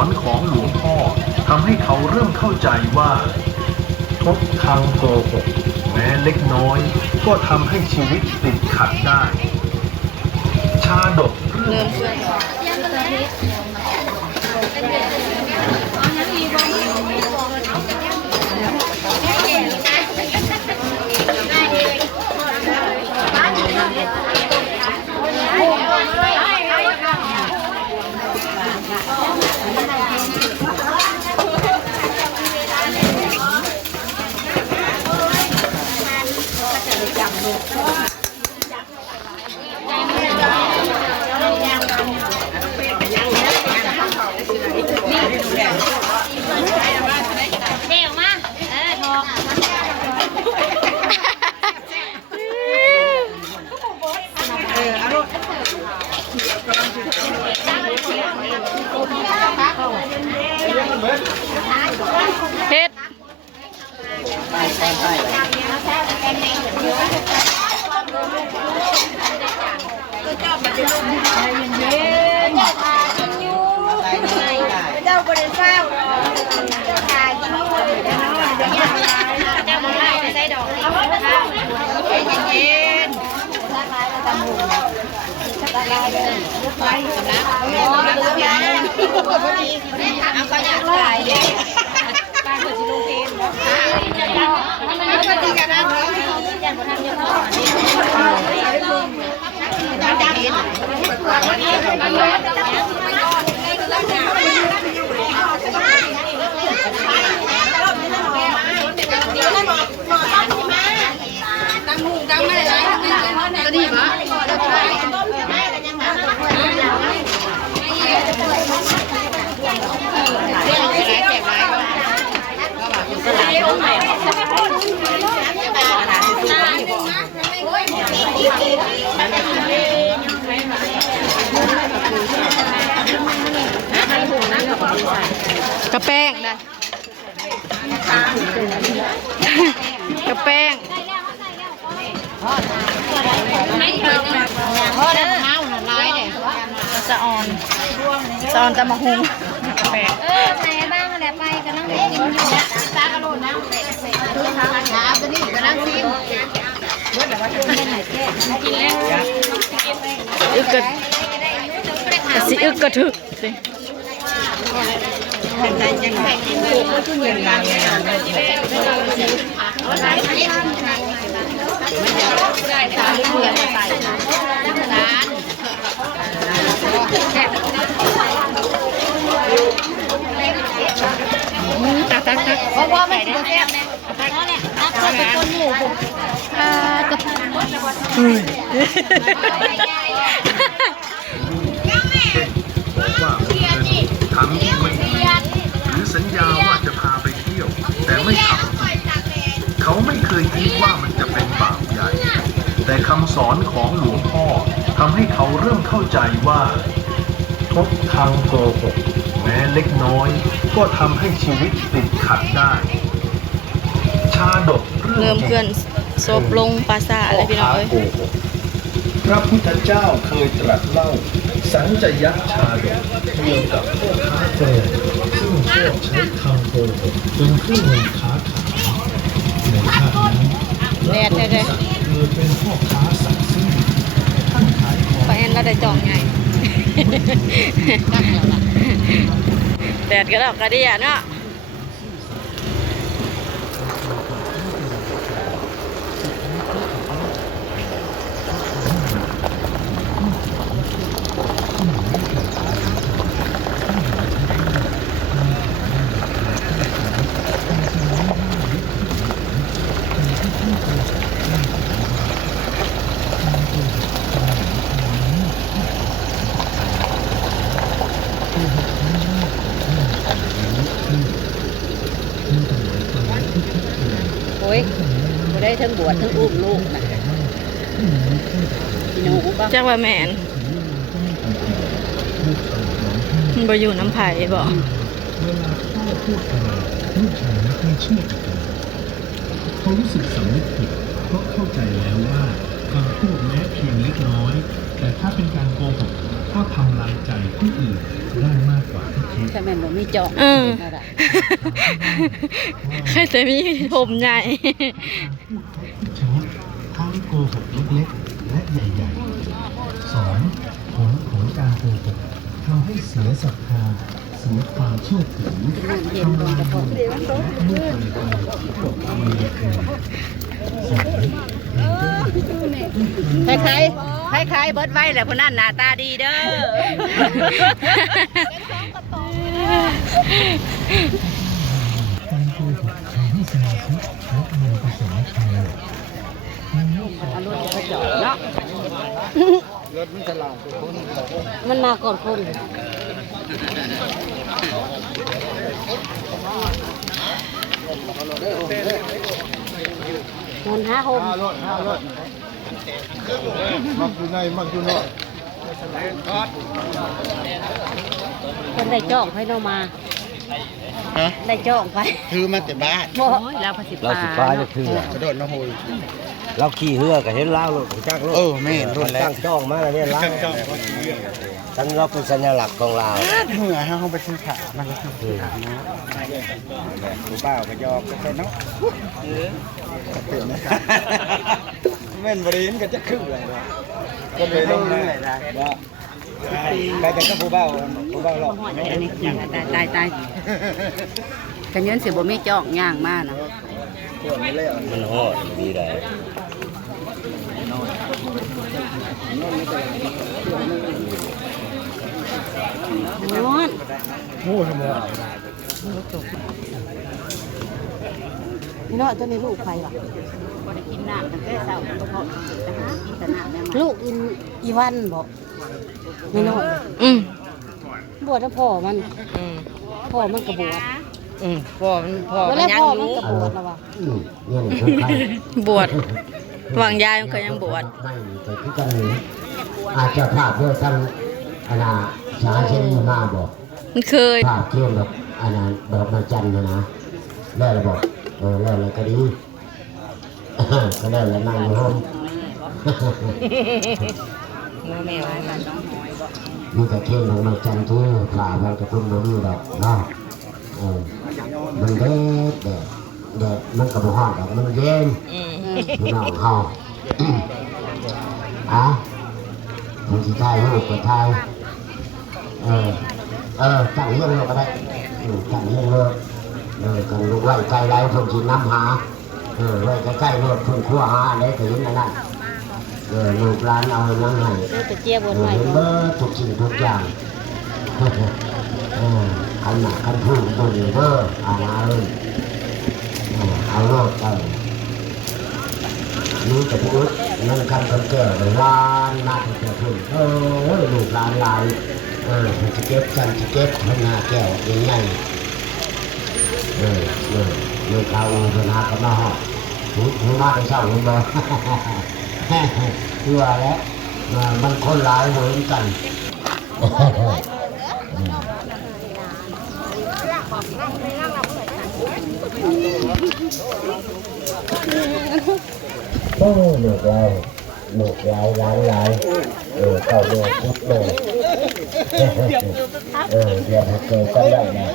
อนของหลวงพ่อทำให้เขาเริ่มเข้าใจว่าทุกคำโกหกแม้เล็กน้อยก็ทำให้ชีวิตติดขัดได้ชาดกเรื่องเฮ็ดเจ้าบริษัทขายที่นี่เดี๋ยวน้อยเดี๋ยวนี้เจ้าบริษัทใส่ดอกเย็นๆราคาตำหูราคาเดินไปสำนักเอาไปอยากขายเด็กป้าเกิดที่โรงเรียนมันก็ดีกันนะเนาะอย่างคนทำเยอะมากมันจะเห็นตั้งหูตั้งไม่ได้ก็ดีปะกระแป้งได้กระแป้งพ่อได้เท้าหน่ะลายเนี่ยสะออนตะมะฮงแต่บ้างอะไรไปก็นั่งกินอยู่ตากระโดดนะขาตัวนี้ก็นั่งกินกินแล้วอึกกระสิอึกกระถึกสิยังใส่กินโคกก็คือเงินงานเลยได้ตามเพื่อนใส่ร้านตักเพราะว่ามันจะแซ่บเนี่ยตักเป็นคนหมูผมกับบอกว่าทั้งไม่ดีหรือสัญญาว่าจะพาไปเที่ยวแต่ไม่ทำเขาไม่เคยคิดว่ามันจะเป็นบาปใหญ่แต่คำสอนของหลวงพ่อทำให้เขาเริ่มเข้าใจว่าทุกคำโกหกแม้เล็กน้อยก็ทำให้ชีวิตติดขัดได้ชาดกเริ่มเคลื่อนศพลงปราสาทเลยพี่น้องเอ้ยพระพุทธเจ้าเคยตรัสเล่าสัญจยักษ์ชาดกเกี่ยวกับพวกค้าโกงซึ่งพวกใช้คำโกหกจนเครื่องมือค้าขายในชาตินั้นพระโพธิสัตว์เคยเป็นพ่อค้าสัตว์ซึ่งท่านขายของไปแอนเราได้จองไงแดดก็ดอกกระเดียเนาะโอ้ยบ่ได้ทั้งบวชทั้งอุ้มลูกนะพี่น้องก็จักว่าแม่นมันบ่อยู่น้ำไผ่บ่ เวลาพ่อพูดอะไรลูกชายไม่ค่อยเชื่อกันเขารู้สึกสำนึกผิดเพราะเข้าใจแล้วว่าการพูดแม้เพียงเล็กน้อยแต่ถ้าเป็นการโกหก ก็ทำลายใจผู้อื่นได้มากกว่าที่คิด แต่แม่นบ่มีจอก แค่แต่มีผมใหญ่ ชนิดทั้งโกหกเล็กๆและใหญ่ๆ 2. ผลของการโกหกทำให้เสียศรัทธาเสียความเชื่อถือทำลายบุญและเมื่อเกิดที่ตกมีคืน คล้ายเบิดไว้แหละผู้นั้นหน้าตาดีเด้อ การโกหกทำให้สมาธิและเงินไปสมชัย รถจะจอดเนาะ รถมันฉลาดกว่าคน มันมาก่อนคนมันหาโฮม 5 รถมักอยู่ในมักอยู่นอก คนได้จองให้เรามาได้จองไป ถือมาแต่บ้าน โอ้ยเราภาษี เราสิฟ้าจะคือก ระโดดมาโหย เราขี่เรือก็เห็นล้าวรถจักรรถ แม่รถแล้ว ตั้งจ้องมาแล้วเนี่ยล้าวฉันเราเป็นสัญลักษณ์ของเรา เมื่อให้เขาไปซื้อขามันก็คือขานะผู้บ่าวก็ยอมก็เนาะเปลี่ยนนะแม่นบรินก็จะครึ่งเลยก็เลยลงเลยว่าไปแต่ก็ผู้บ่าวหรอก อันนี้ตายกันยืนสิบ่มีจองย่างมากนะ ปวดไม่เล่น มันโหดดีได้ นอน พูดทำไม นี่เนาะตัวนี้ลูกใครวะบ่ได้กินน้ำตั้งแต่เช้าเพราะจะหากินแต่น้ำแม่ลูกอีวันบ่นี่เนาะ บวชแล้วพ่อมันพ่อมันกระบวช พ่อมัน แล้ว ยั พ่ ง อ อ มัน ยู่ กระบวชแล้ววะ เงินของใคร บวชหวังยายมันก็ยังบวช ไม่แต่ที่กันนี้อาจจะภาพด้วยท่านอนาสาเชนีมาบอก มันเคย ภาพเกี่ยวกับอนาดอกไม้จันทร์นะแล้วเราบอกแล้วอะไรก็ดีก็แล้วแล้วนั่งอยู่ห้อง มีแต่เที่ยวลงมาจันทูผ่ามันกระตุ้นมันนี่ดอกเนาะมันแดดมันกระบอกห้องดอกมันเย็นพี่น้องเฮามันสิทายรูปก็ทายตั้งเรื่องเราก็ได้ตั้งเรื่องเลยกันลูกไว้ใจไรคนสิน้ำหาไว้ใกล้ๆรถคนขั้วหาอะไรก็เห็นนั่นลูกร้านเอาน้ำให้ จะเจี๊ยบบนไว้ เห็นเบอร์ทุกสิ่งทุกอย่างขันหนักขันพูดตัวนี้เบอร์เอาเลยเอาโลดไปนี่จะพูดนั่นคำคนแก่เลยร้านมากจะพูดลูกร้านลายจะเก็บกันจะเก็บพันนาแก้วยังไงลูกเขาพันนาก็มาหอบหูมาไปเช่าเลยบ่เชื่อแล้วมันคนหลายเหมือนกันโอ้หนุกลายร้านลายเข้าเรือพุทธเลยเดี๋ยวถ้าเกิดก็ได้นะ